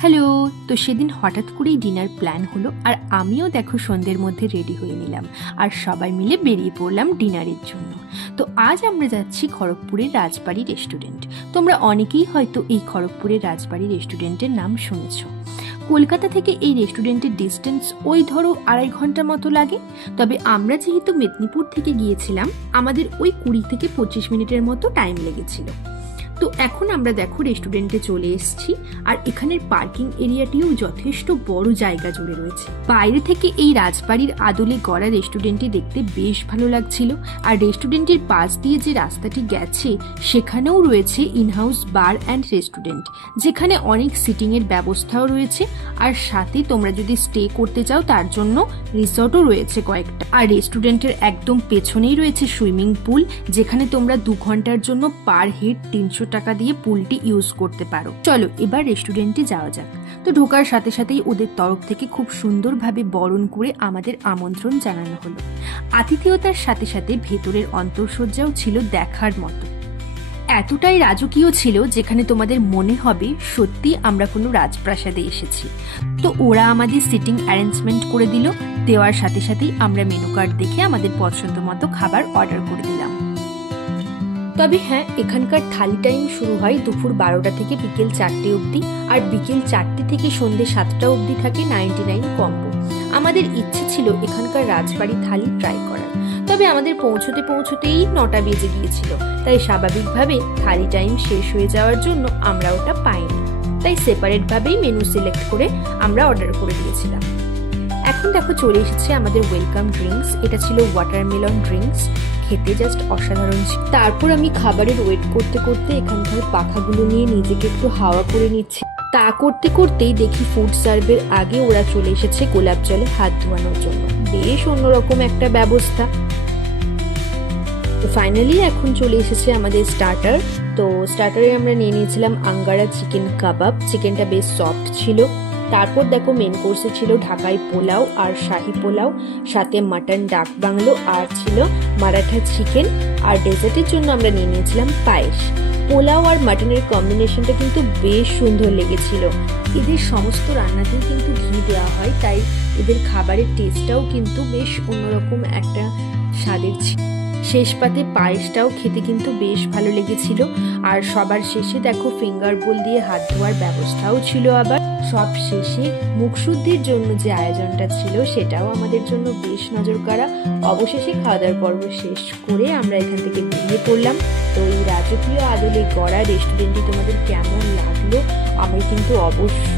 Hello. তো সেদিন হঠাৎ করেই ডিনার প্ল্যান হলো, আর আমিও দেখো সন্ধ্যের মধ্যে রেডি হয়ে নিলাম, আর সবাই মিলে বেরিয়ে পড়লাম ডিনারের জন্য। তো আজ আমরা যাচ্ছি খড়গপুরের রাজবাড়ি রেস্টুরেন্ট। তোমরা অনেকেই হয়তো এই খড়গপুরের রাজবাড়ি রেস্টুরেন্টের নাম শুনেছ। কলকাতা থেকে এই রেস্টুরেন্টের ডিস্টেন্স ওই ধরো 2.5 ঘন্টা মতো লাগে। তবে আমরা যেহেতু মেদিনীপুর থেকে গিয়েছিলাম, আমাদের ওই 20 থেকে 25 মিনিটের মতো টাইম লেগেছিল। তো এখন আমরা দেখো রেস্টুরেন্টে চলে এসেছি, আর এখানের পার্কিং এরিয়াটিও যথেষ্ট বড় জায়গা জুড়ে রয়েছে। বাইরে থেকে এই রাজবাড়ির আদলে গড়া রেস্টুরেন্টটি দেখতে বেশ ভালো লাগছিল। আর রেস্টুরেন্টের পাশ দিয়ে যে রাস্তাটি গেছে সেখানেও রয়েছে ইনহাউস বার অ্যান্ড রেস্টুরেন্ট, যেখানে অনেক সিটিং এর ব্যবস্থাও রয়েছে। আর সাথে তোমরা যদি স্টে করতে চাও তার জন্য রিসর্টও রয়েছে কয়েকটা। আর রেস্টুরেন্টের একদম পেছনেই রয়েছে সুইমিং পুল, যেখানে তোমরা 2 ঘন্টার জন্য পার হেড 300 টাকা দিয়ে পুলটি ইউজ করতে পারো। চলো এবার রেস্টুরেন্টে যাওয়া যাক। তো ঢোকার সাথে সাথেই ওদের তরফ থেকে খুব সুন্দরভাবে বরণ করে আমাদের আমন্ত্রণ জানানো হলো। আতিথেয়তার সাথে সাথে ভেতরের অন্তঃসজ্জাও ছিল দেখার মতো। এতটাই রাজকীয় ছিল যেখানে তোমাদের মনে হবে সত্যি আমরা কোনো রাজপ্রাসাদে এসেছি। তো ওরা আমাদের সিটিং অ্যারেঞ্জমেন্ট করে দিল। দেওয়ার সাথে সাথেই আমরা মেনু কার্ড দেখে আমাদের পছন্দ মতো খাবার অর্ডার করে দিলাম। তবে হ্যাঁ, এখানকার থালি টাইম শুরু হয় দুপুর 12টা থেকে বিকেল 4টে অবধি, আর বিকেল 4টে থেকে সন্ধ্যে 7টা অবধি থাকে 99 কম্বো। আমাদের ইচ্ছে ছিল এখানকার রাজবাড়ি থালি ট্রাই করার, তবে আমাদের পৌঁছতেই 9টা বেজে গিয়েছিল। তাই স্বাভাবিকভাবে থালি টাইম শেষ হয়ে যাওয়ার জন্য আমরা ওটা পাইনি। তাই সেপারেট ভাবেই মেনু সিলেক্ট করে আমরা অর্ডার করে দিয়েছিলাম। এখন দেখো চলে এসেছে আমাদের ওয়েলকাম ড্রিঙ্কস। এটা ছিল ওয়াটারমেলন ড্রিঙ্কস, খেতে জাস্ট অসাধারণ ছিল। তারপর আমি খাবারের ওয়েট করতে করতে এখানকার পাখাগুলো নিয়ে নিজেকে একটু হাওয়া করে নিচ্ছি। তা করতে করতেই দেখি ফুড সার্ভের আগে ওরা চলে এসেছে গোলাপ জলে হাত ধোয়ানোর জন্য। বেশ অন্যরকম একটা ব্যবস্থা। তো ফাইনালি এখন চলে এসেছে আমাদের স্টার্টার। তো স্টার্টারে আমরা নিয়ে নিয়েছিলাম আঙ্গারা চিকেন কাবাব। চিকেনটা বেশ সফট ছিল। তারপর দেখো মেন কোর্সে ছিল ঢাকাই পোলাও আর শাহি পোলাও, সাথে মাটন ডাক বাংলো, আর ছিল মারাঠা চিকেন। আর ডেজার্টের জন্য আমরা নিয়ে নিয়েছিলাম পায়েস। পোলাও আর মাটনের কম্বিনেশনটা কিন্তু বেশ সুন্দর লেগেছিল। এদের সমস্ত রান্নাতেই কিন্তু ঘি দেওয়া হয়, তাই এদের খাবারের টেস্টটাও কিন্তু বেশ অন্যরকম একটা স্বাদের ছিল। শেষ পাতে পায়েসটাও খেতে কিন্তু বেশ ভালো লেগেছিল। আর সবার শেষে দেখো ফিঙ্গার বোল দিয়ে হাত ধোয়ার ব্যবস্থাও ছিল। আবার সব শেষে মুখশুদ্ধির জন্য যে আয়োজনটা ছিল সেটাও আমাদের জন্য বেশ নজর কাড়া। অবশেষে খাওয়া দাওয়ার পর্ব শেষ করে আমরা এখান থেকে বেরিয়ে পড়লাম। তো এই রাজকীয় আদলে গড়া রেস্টুরেন্টটি তোমাদের কেমন লাগলো আমি কিন্তু অবশ্যই